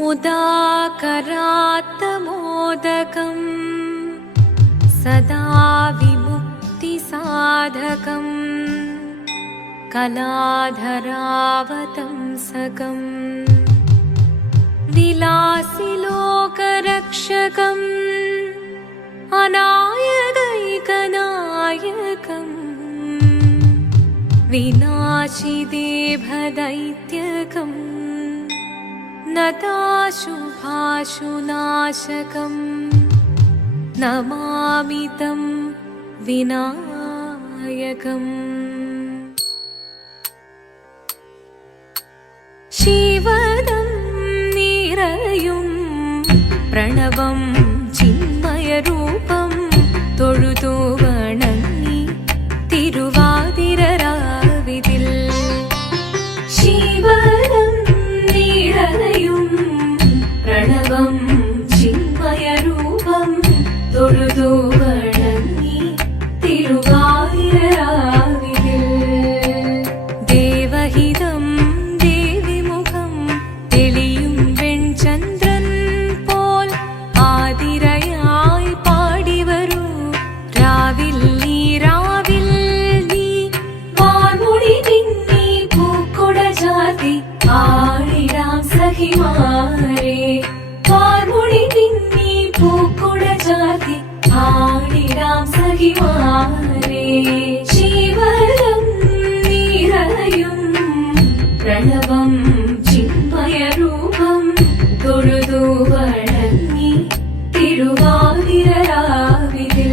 मुदाकरात्तमोदकम् सदा विमुक्तिसाधकम् कलाधरावतंसकम् विलासिलोकरक्षकम् अनायकैकनायकम् विनाशिदेभदैत्यकम् नताशुभाशुनाशकम् नमामि तं विनायकम्। शिवदं निरयुं प्रणवं चिन्मयरूपं തൊഴുതു വണങ്ങി തിരുവാതിരരാവിതിൽ ശിവദം നിറയും പ്രണവം ചിന്മയരൂപം തൊഴുതു വണങ്ങി തിരുവാതിരരാവിതിൽ ദേവഹിതം ദേവിമുഖം തെളിയും വെൺചന്ദ്രൻ പോൽ ആതിരയായി പാടിവരൂ രാവിൽ നീ വാർമുടി പിന്നി പൂക്കുട ചാർത്തി ആടിടാം സഖിമാരെ വാർമുടി പിന്നി പൂക്കുട ചാർത്തി ആടിടാം സഖിമാരെ ശിവദം നിറയും പ്രണവം ചിന്മയരൂപം തൊഴുതു വണങ്ങി തിരുവാതിരരാവിതിൽ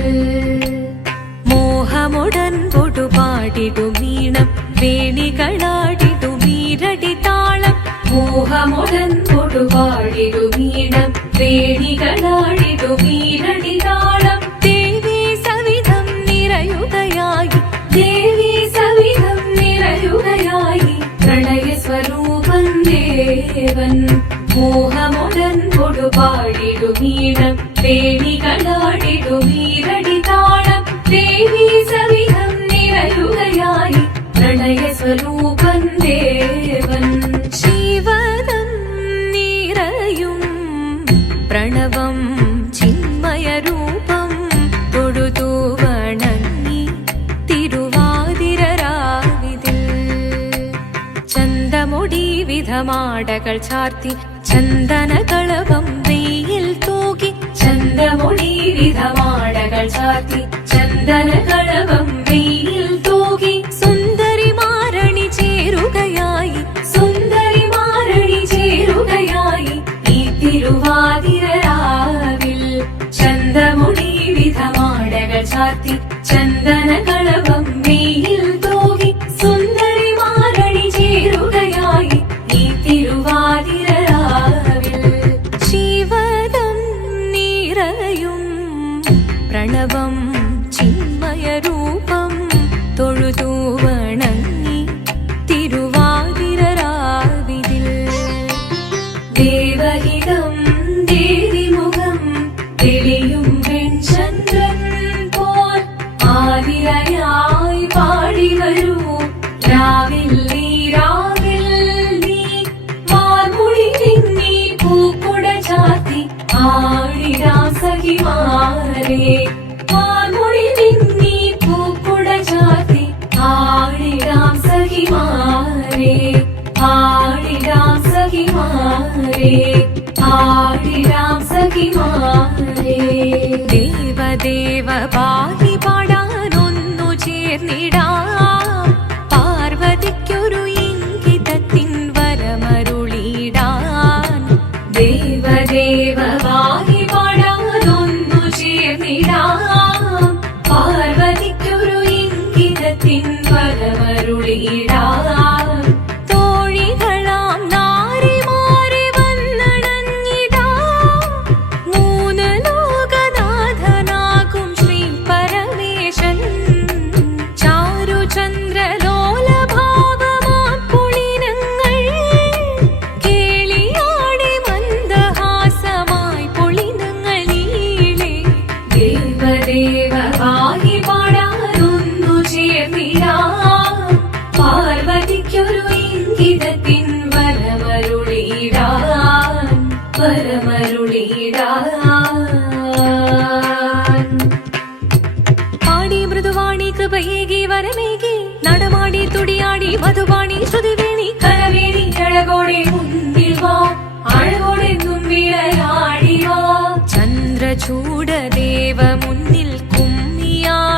മോഹമുടൻ പൊടുപാടിടും ഈണം വേണികളാടിടും ഈരടി താളം മോഹമുടൻ പൊടുപാടിടും ഈണം വേണികളാടിടും ഈരടി താളം ദേവി സവിധം നിറയുകയായി ദേവി സവിധം നിറയുകയായി പ്രണയ സ്വരൂപൻ ദേവൻ മോഹമുടൻ പൊടുപാടിടും ഈണം വേണികളാടിടും ഈരടി താളം ദേവി സവിധം നിറയുകയായി പ്രണയ സ്വരൂപൻ ദേവൻ ശിവദം നിറയും പ്രണവം ചിന്മയരൂപം തൊഴുതു വണങ്ങി തിരുവാതിരരാവിതിൽ ചന്തമുടി വിധമാടകൾ ചാർത്തി ചന്ദനകളഭം വെയിൽ തൂകി ചന്തമുടി വിധമാടകൾ ചാർത്തി ചന്ദനകളഭം വെയിൽ തൂകി സുന്ദരിമാരണി ചേരുകയായി സുന്ദരിമാരണി ചേരുകയായി ഈ തിരുവാതിരരാവിൽ ചന്തമുടി വിധമാടകൾ ചാർത്തി ചന്ദനകളഭം വെയിൽ തൂകി സുന്ദരിമാരണി ചേരുകയായി ഈ തിരുവാതിരരാവിൽ ശിവദം നിറയും പ്രണവം ചിന്മയരൂപം തൊഴുതു വണങ്ങി തിരുവാതിരരാവിതിൽ ദേവഹിതം ദേവിമുഖം തെളിയും വെൺചന്ദ്രൻ പോൽ ആതിരയായി പാടിവരൂ രാവിൽ നീ വാർമുടി പിന്നി പൂക്കുട ചാർത്തി ആടിടാം സഖിമാരെ വാർമുടി പിന്നി പൂക്കുട ചാർത്തി ആടിടാം സഖിമാരെ ആടിടാം സഖിമാരെ ആടിടാം സഖിമാരെ ദേവദേവ പാഹി പാടാനൊന്നു ചേർന്നിടാം പാർവതിക്കൊരു ഇംഗിതത്തിൻ വരമരുളിടാൻ ദേവദേവ പാഹി പാടാനൊന്നു ചേർന്നിടാം പാർവതിക്കൊരു ഇംഗിതത്തിൻ വരമരുളിടാൻ തോഴികളാം നാരിമാരെ വന്നണഞ്ഞിടാം മൂന്ന് ലോകനാഥനാകും ശ്രീ പരമേശൻ ചാരു ചൂടദേവ മുന്നിൽ കുമ്മിയാടിടാം.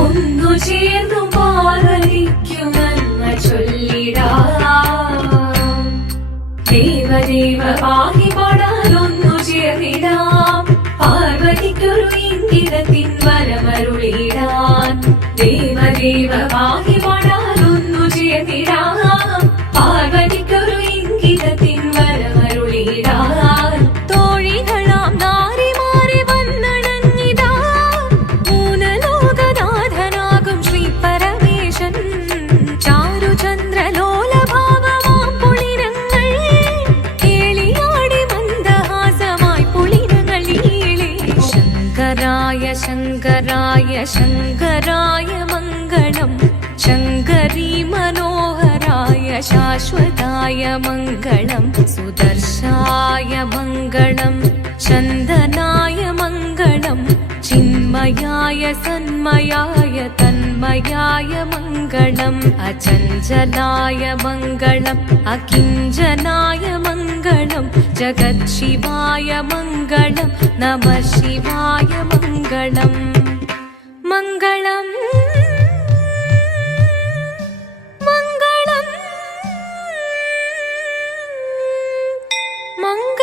ഒന്നു ചേർന്നു പാർവതിക്കു നന്മ ചൊല്ലിടാം. ദേവദേവ പാഹി പാടാനൊന്നു ചേർന്നിടാം. പാർവതിക്കൊരു ഇംഗിതത്തിൻ വരമരുളിടാൻ. ദേവദേവ പാഹി പാടാനൊന്നു ചേർന്നിടാം. പാർവതിക്കൊരു ഇംഗിതത്തിൻ വരമരുളിടാൻ. തോഴികളാം നാരിമാരെ വന്നണഞ്ഞിതാ. മൂലലോകനാഥനാകും ശ്രീ പരമേശൻ. ചാരുചന്ദ്രലോലഭാവമാം പുളിരങ്ങൾ കേളിയാടി മന്ദഹാസമായി പുളിരങ്ങൾ ഈളേ. ശങ്കരായ ശങ്കരായ ശങ്കരായ മംഗളം. ശങ്കരീ മനോഹരായ ശാശ്വതായ മംഗളം. സുദർശായ മംഗളം. ചന്ദനായ മംഗളം. ചിന്മയായ സന്മയായ തന്മയായ മംഗളം. അചഞ്ചലായ മംഗളം. അകിഞ്ചനായ മംഗളം. ജഗത്ശിവായ മംഗളം. നമഃ ശിവായ മംഗളം. മംഗളം മംഗളം മംഗളം.